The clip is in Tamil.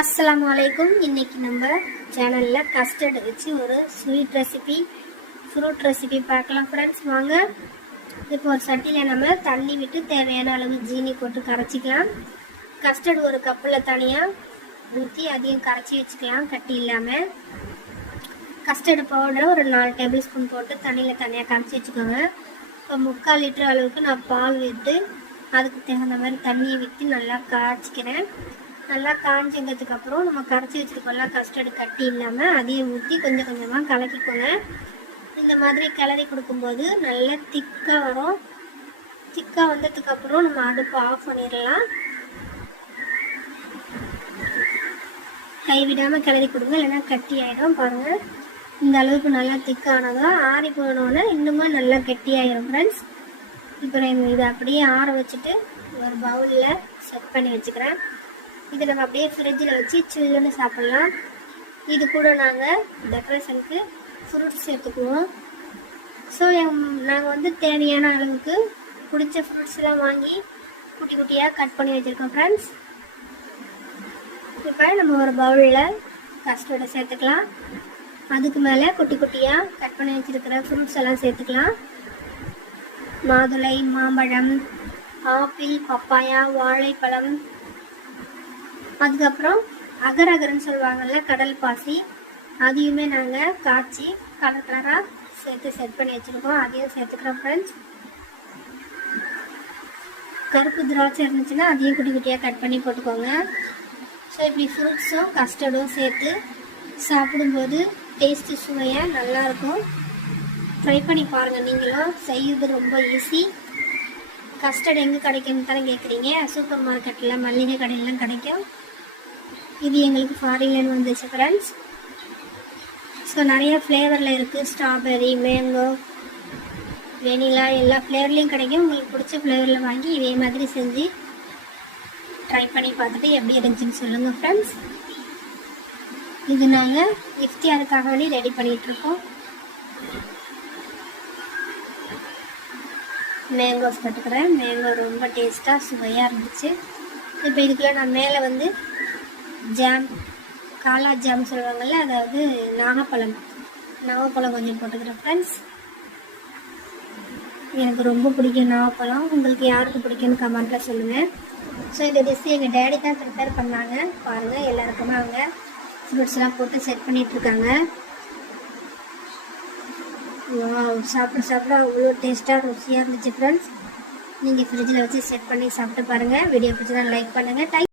அஸ்ஸலாமு அலைக்கும். இன்னைக்கு நம்ம சேனலில் கஸ்டர்ட் வச்சு ஒரு ஸ்வீட் ரெசிபி, ஃப்ரூட் ரெசிபி பார்க்கலாம் ஃப்ரெண்ட்ஸ். வாங்க. இப்போ ஒரு சட்டியில் நம்ம தண்ணி விட்டு தேவையான அளவு ஜீனி போட்டு கரைச்சிக்கலாம். கஸ்டர்ட் ஒரு கப்பில் தனியாக ஊற்றி அதையும் கரைச்சி வச்சுக்கலாம் கட்டி இல்லாமல். கஸ்டர்டு பவுடரை ஒரு 4 டேபிள் ஸ்பூன் போட்டு தண்ணியில் தனியாக கரைச்சி வச்சுக்கோங்க. இப்போ 3/4 லிட்டர் அளவுக்கு நான் பால் விட்டு அதுக்கு தகுந்த மாதிரி தண்ணியை விட்டு நல்லா காய்ச்சிக்கிறேன். நல்லா காய்ஞ்சதுக்கப்புறம் நம்ம கரைச்சி வச்சுருக்கோம்லாம் கஸ்டர்டு கட்டி இல்லாமல் அதையும் ஊற்றி கொஞ்சம் கொஞ்சமாக கலக்கிக்கோங்க. இந்த மாதிரி கிளறி கொடுக்கும்போது நல்லா திக்காக வரும். திக்காக வந்ததுக்கப்புறம் நம்ம அடுப்பு ஆஃப் பண்ணிடலாம். கைவிடாமல் கிளறி கொடுங்க, இல்லைன்னா கட்டி ஆகிடும். பாருங்கள், இந்த அளவுக்கு நல்லா திக்கானதும் ஆறி போனோன்னே இன்னுமே நல்லா கெட்டியாயிடும் ஃப்ரெண்ட்ஸ். இப்போ நான் இதை அப்படியே ஆற வச்சுட்டு ஒரு பவுலில் செட் பண்ணி வச்சுக்கிறேன். இது நம்ம அப்படியே ஃப்ரிட்ஜில் வச்சு சில்லுன்னு சாப்பிட்லாம். இது கூட நாங்கள் டெக்கரேஷனுக்கு ஃப்ரூட்ஸ் சேர்த்துக்குவோம். ஸோ நாங்கள் தேவையான அளவுக்கு பிடிச்ச ஃப்ரூட்ஸ்லாம் வாங்கி குட்டி குட்டியாக கட் பண்ணி வச்சுருக்கோம் ஃப்ரெண்ட்ஸ். இப்போ நம்ம ஒரு பவுலில் கஸ்டர்டை சேர்த்துக்கலாம். அதுக்கு மேலே குட்டி குட்டியாக கட் பண்ணி வச்சுருக்கிற ஃப்ரூட்ஸ் எல்லாம் சேர்த்துக்கலாம். மாதுளை, மாம்பழம், ஆப்பிள், பப்பாயா, வாழைப்பழம், அதுக்கப்புறம் அகரகரன்னு சொல்லுவாங்கள்ல கடல் பாசி, அதையுமே நாங்கள் காய்ச்சி கலர் கலராக சேர்த்து செட் பண்ணி வச்சுருக்கோம். அதையும் சேர்த்துக்கிறோம் ஃப்ரெண்ட்ஸ். கருப்பு திராட்சை இருந்துச்சுன்னா அதையும் குட்டி குட்டியாக கட் பண்ணி போட்டுக்கோங்க. ஸோ இப்படி ஃப்ரூட்ஸும் கஸ்டர்டும் சேர்த்து சாப்பிடும்போது டேஸ்ட்டு சுவையாக நல்லாயிருக்கும். ட்ரை பண்ணி பாருங்கள். நீங்களும் செய்யுது ரொம்ப ஈஸி. கஸ்டர்ட் எங்கே கிடைக்கும்னு தானே கேட்குறீங்க? சூப்பர் மார்க்கெட்டில், மல்லிகை கடையிலாம் கிடைக்கும். இது எங்களுக்கு ஃபாரின்லேருந்து வந்துச்சு ஃப்ரெண்ட்ஸ். ஸோ நிறைய ஃப்ளேவரில் இருக்குது. ஸ்ட்ராபெரி, மேங்கோ, வெனிலா எல்லா ஃப்ளேவர்லேயும் கிடைக்கும். உங்களுக்கு பிடிச்ச ஃப்ளேவரில் வாங்கி இதே மாதிரி செஞ்சு ட்ரை பண்ணி பார்த்துட்டு எப்படி இருந்துச்சுன்னு சொல்லுங்கள் ஃப்ரெண்ட்ஸ். இது நாங்கள் இஃப்தியாருக்காக வேண்டி ரெடி பண்ணிகிட்ருக்கோம். மேங்கோஸ் கட்டுக்கிறேன். மேங்கோ ரொம்ப டேஸ்ட்டாக சுவையாக இருந்துச்சு. இப்போ இதுக்குள்ள நான் மேலே ஜாம், காலா ஜாம் சொல்லுவாங்கள்ல, அதாவது நாகப்பழம் கொஞ்சம் போட்டுக்கிறேன் ஃப்ரெண்ட்ஸ். எனக்கு ரொம்ப பிடிக்கும் நாகப்பழம். உங்களுக்கு யாருக்கு பிடிக்கும்னு கமெண்ட்டில் சொல்லுங்கள். ஸோ இந்த டிஷ் எங்கள் டேடி தான் ப்ரிப்பேர் பண்ணாங்க. பாருங்கள், எல்லாருக்குமே அவங்க ஃப்ரூட்ஸ்லாம் போட்டு செட் பண்ணிகிட்ருக்காங்க. சாப்பிட அவ்வளோ டேஸ்ட்டாக ருசியாக இருந்துச்சு ஃப்ரெண்ட்ஸ். நீங்கள் ஃப்ரிட்ஜில் வச்சு செட் பண்ணி சாப்பிட்டு பாருங்கள். வீடியோ பிடிச்சதான் லைக் பண்ணுங்கள்.